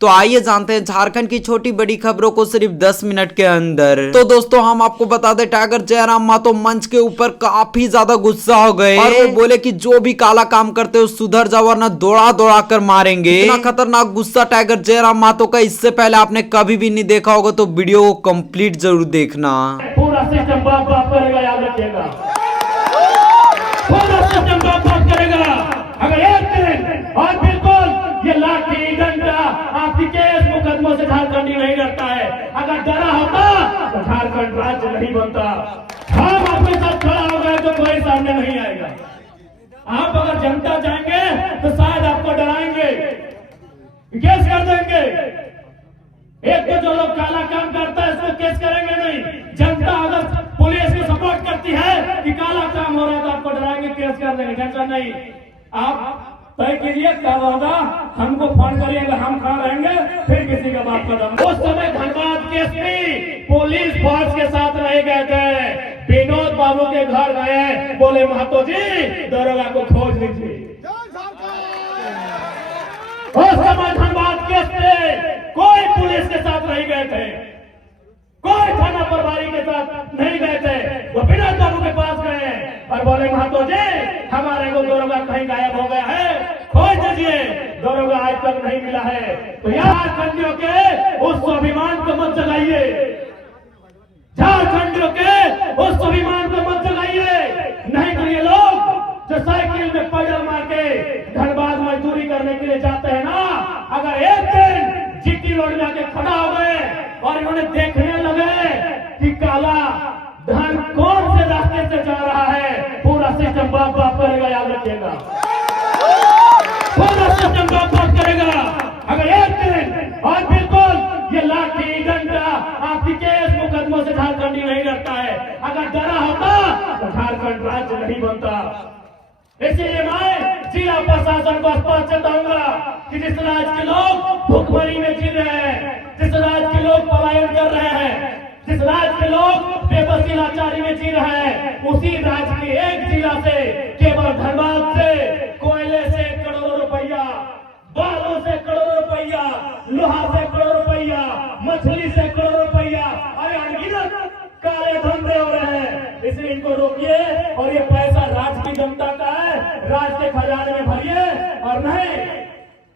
तो आइए जानते हैं झारखंड की छोटी बड़ी खबरों को सिर्फ 10 मिनट के अंदर। तो दोस्तों हम आपको बता दें, टाइगर जयराम मातो मंच के ऊपर काफी ज्यादा गुस्सा हो गए और वो बोले कि जो भी काला काम करते हो सुधर जाओ वरना दौड़ा दौड़ा कर मारेंगे। इतना खतरनाक गुस्सा टाइगर जयराम मातो का इससे पहले आपने कभी भी नहीं देखा होगा, तो वीडियो को कंप्लीट जरूर देखना। पूरा सिस्टम बाप बाप करेगा, याद रखिएगा। पूरा सिस्टम बाप बाप करेगा। अगर एक दिन और बिल्कुल ये लाठी डंडा आपकी केस मुकदमों से झारखंडी नहीं डरता है। अगर डरा होता तो झारखंड राज्य नहीं बनता। हम आपके साथ खड़ा हो गए तो कोई सामने नहीं आएगा। आप अगर जनता जाएंगे तो शायद आपको डराएंगे, केस कर देंगे। एक तो जो लोग काला काम करता है इसको केस करेंगे नहीं। जनता अगर पुलिस को सपोर्ट करती है कि काला काम हो रहा है तो आपको डराएंगे, केस कर देंगे। टेंशन नहीं, आप तय कीजिए कब होगा, हमको फोन करिएगा, हम कहाँ रहेंगे, फिर किसी का बात कदम। उस समय धनबाद केस में पुलिस फोर्स के साथ रह गए थे। विनोद बाबू के घर गए, बोले महतो जी दरोगा को खोज लीजिए। उस समय धनबाद केस में कोई पुलिस के साथ नहीं गए थे, कोई थाना प्रभारी के साथ नहीं गए थे। वो विनोद बाबू के पास गए और बोले महतो जी हमारे को दरोगा कहीं गायब हो गया है, खोज दीजिए। दरोगा आज तक नहीं मिला है। तो झारखंडियों के उस स्वाभिमान को मत जगाइए, झारखंडियों के उस स्वाभिमान को मत जगाइए। नहीं तो ये लोग जो साइकिल में पैदल मार के धनबाद मजदूरी करने के लिए जाते हैं ना, अगर एक दिन जीटी रोड में आके खड़ा हो गए और इन्होंने देखने लगे कि काला धन कौन से रास्ते से जा रहा है, पूरा सिस्टम बाप बाप करेगा, याद रखिएगा। पूरा सिस्टम बाप बाप करेगा। अगर एक दिन और बिल्कुल ये लाठी डंडा आपकी केस मुकदमों से झारखंडी नहीं डरता है। अगर डरा होता तो झारखंड राज्य नहीं बनता। इसीलिए मैं जिला प्रशासन को स्पष्ट चेताऊंगा कि जिस राज्य के लोग भुखमरी में जी रहे हैं, जिस राज्य के लोग पलायन कर रहे हैं, जिस राज्य के लोग बेबसी लाचारी में जी रहे हैं, उसी राज्य के एक जिला से, केवल धनबाद से कोयले से करोड़ों रुपया, बालू से करोड़ों रुपया, लोहा से करोड़ों रुपया, मछली से करोड़ों रुपया, अरे अनगिनत काले धंधे हो रहे हैं। इसलिए इनको रोकिए और ये पैसा राज्य की जनता का है, राज्य के खजाने में भरिए और नहीं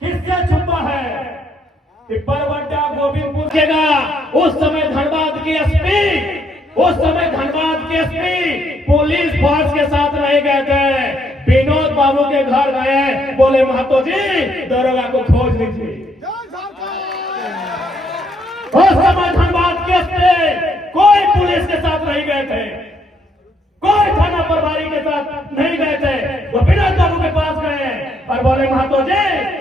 किससे छुपा है। बरबड्डा गोविंदपुर केगा उस समय धनबाद की एसपी पुलिस फोर्स के साथ रह गए थे। विनोद बाबू के घर गए, बोले महतो जी दरोगा को खोज लीजिए। उस समय धनबाद केस में कोई पुलिस के साथ नहीं गए थे, कोई थाना प्रभारी के साथ नहीं गए थे। वो विनोद बाबू के पास गए और बोले महतो जी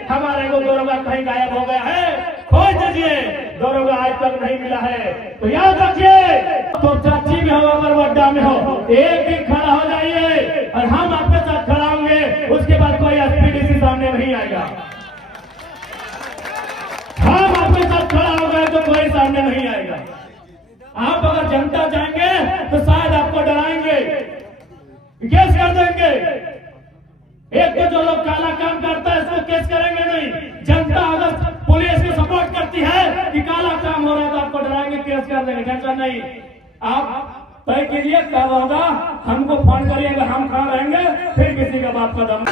हमारे को दरोगा कहीं गायब हो गया है, खोज दीजिए। दरोगा आज तक नहीं मिला है। तो याद रखिए, तो चाची में हो अगर वड्डा में हो, एक दिन खड़ा हो जाइए और हम आपके साथ खड़ा होंगे। उसके बाद कोई एसपीडीसी सामने नहीं आएगा। हम आपके साथ खड़ा हो गए तो कोई सामने नहीं आएगा। आप अगर जनता जाएंगे तो शायद आपको डराएंगे, केस कर देंगे। एक तो जो लोग काला काम करता है इसको केस करेंगे नहीं। जनता अगर पुलिस को सपोर्ट करती है कि काला काम हो रहा है तो आपको डराएंगे, केस कर देंगे। टेंशन नहीं, आप तय कीजिए कब होगा, हमको फोन करिएगा, हम कहाँ रहेंगे, फिर किसी का बात कदम।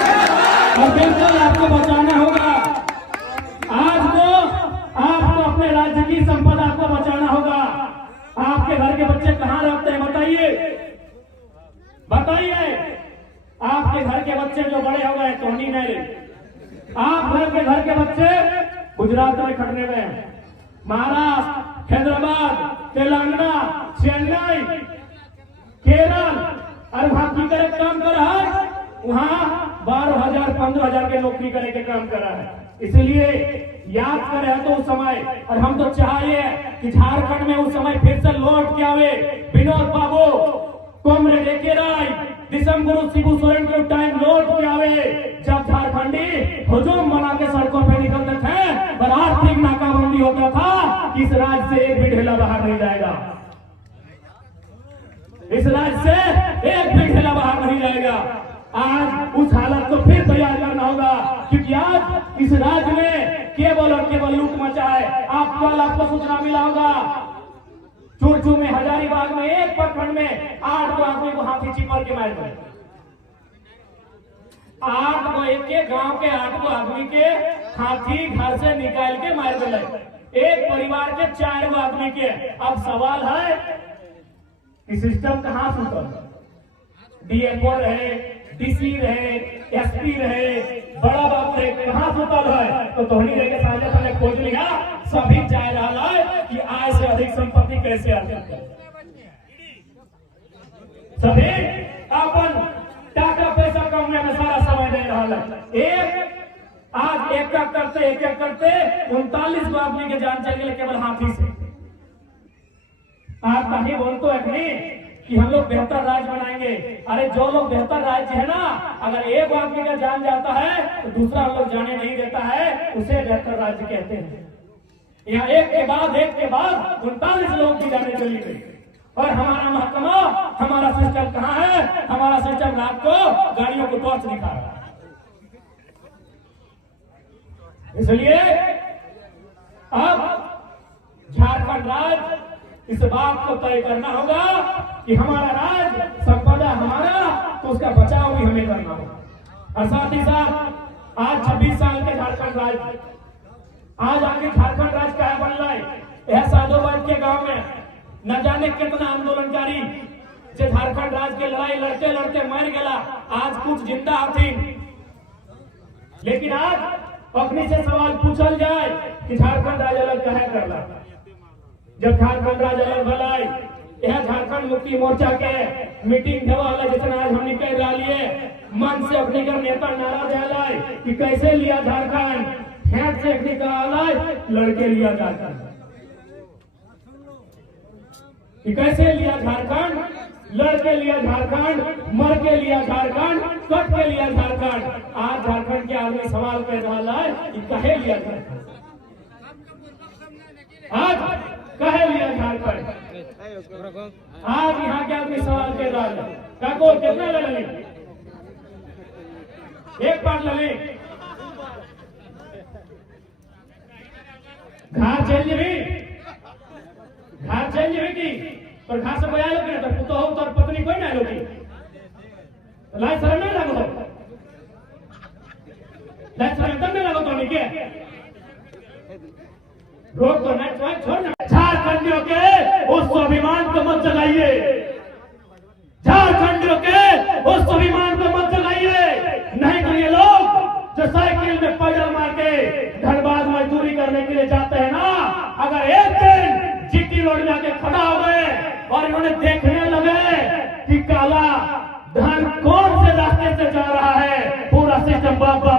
और बिल्कुल आपको बचाना होगा। आज को आपको अपने राज्य की संपदा को बचाना होगा। आपके घर के बच्चे कहाँ रहते हैं बताइए, बताइए। आपके घर के बच्चे जो बड़े हो गए तो नहीं रहे। आप घर के बच्चे गुजरात में खटने में, महाराष्ट्र, हैदराबाद, तेलंगाना, चेन्नई, केरल, और वहां की तरह काम कर रहा है। वहां 12,000 15,000 के नौकरी करे के काम कर रहा है। इसलिए याद करे तो उस समय, और हम तो चाहिए कि झारखंड में उस समय फिर से लौट के आवे विनोद बाबू, कॉमरेड ए.के. राय, दिसंबर शिबू सोरेन के टाइम लौट के आवे, जब झारखंडी हुजूम बना के सड़कों पे निकलते थे और आर्थिक नाकाबंदी होता था। इस राज्य से एक भी ढेला बाहर नहीं जाएगा, इस राज्य से एक भी ढेला बाहर नहीं जाएगा। आज उस हालत को फिर तैयार करना होगा, क्योंकि आज इस राज्य में केवल और केवल लूट मचा है। आप कल आपको सूचना मिला होगा, चुरचू में, हजारीबाग में एक प्रखंड में 8 आदमी को हाथी चिपक के मार गए। 8 को, एक गांव के 8 आदमी के हाथी घर से निकाल के मार गए। एक परिवार के 4 आदमी के। अब सवाल है कि सिस्टम कहां सुतल? डीएफओ रहे, डीसी रहे, एसपी रहे, बड़ा बाबू रहे, कहां सुतल है? तो तोहनी रह के साझा साझा खोज लिया, सभी चाह रहा है कि आय से अधिक संपत्ति कैसे अर्जित करे। सभी अपन टाका पैसा कमाने में सारा समय दे रहा है। आज एक करते 39 आदमी के जान चल गए केवल हाथी से। आप कहीं बोलते हैं नहीं कि हम लोग बेहतर राज्य बनाएंगे। अरे जो लोग बेहतर राज्य है ना, अगर एक आदमी का जान जाता है तो दूसरा हम लोग जाने नहीं देता है, उसे बेहतर राज्य कहते हैं। यहाँ एक के बाद 39 लोग की जाने चली गई। और हमारा महकमा, हमारा सिस्टम कहाँ है? हमारा सिस्टम रात को गाड़ियों को टॉर्च दिखा रहा है। इसलिए अब झारखंड राज्य इस बात को तय करना होगा कि हमारा राज्य संपदा हमारा, तो उसका बचाव भी हमें करना होगा। और साथ ही साथ आज 26 साल के झारखंड राज्य, आज आगे झारखंड राज्य क्या बन रहा है? यह साधोबाद के गांव में न जाने कितना आंदोलनकारी जो झारखंड राज्य के लड़ाई लड़ते लड़ते मर गया, आज कुछ जिंदा थी। लेकिन आज अपने से सवाल पूछल जाए कि झारखंड राज्य अलग कहे करला। जब झारखंड राज्य अलग भलाई, यह झारखंड मुक्ति मोर्चा के मीटिंग वाला जितना आज हम निकल रहा लिए, मन से अपने का नेता नारा दिया कि कैसे लिया झारखंड, हेड से निकाला लड़के लिया झारखंड, कि कैसे लिया झारखंड, लड़के लिया झारखंड, मर के लिया झारखंड, कट के लिया झारखंड। आज झारखंड के आदमी सवाल कर रहा है कि कहे लिया झारखंड, आज कहे लिया झारखंड। आज यहाँ के आदमी सवाल कर रहा है काको कितना ले लें? एक बार ले लें, घर चेंज भी की पर घर से बया लोग तो पुतो हो तो पत्नी कोई ना लोगी लाइट शर्म नहीं लगो, लाइट शर्म तब नहीं लगो तो नहीं के रोक तो नहीं छोड़। झारखंडियों के उस स्वाभिमान को मत जलाइए, झारखंडियों के उस स्वाभिमान को मत जलाइए। नहीं तो ये लोग जो साइकिल में पैदल मार के धनबाद मजदूरी करने के लिए जाते हैं ना, अगर एक दिन जीटी रोड में आके खड़ा हो गए और इन्होंने देखने लगे कि काला धन कौन से रास्ते से जा रहा है, पूरा सिस्टम बाबा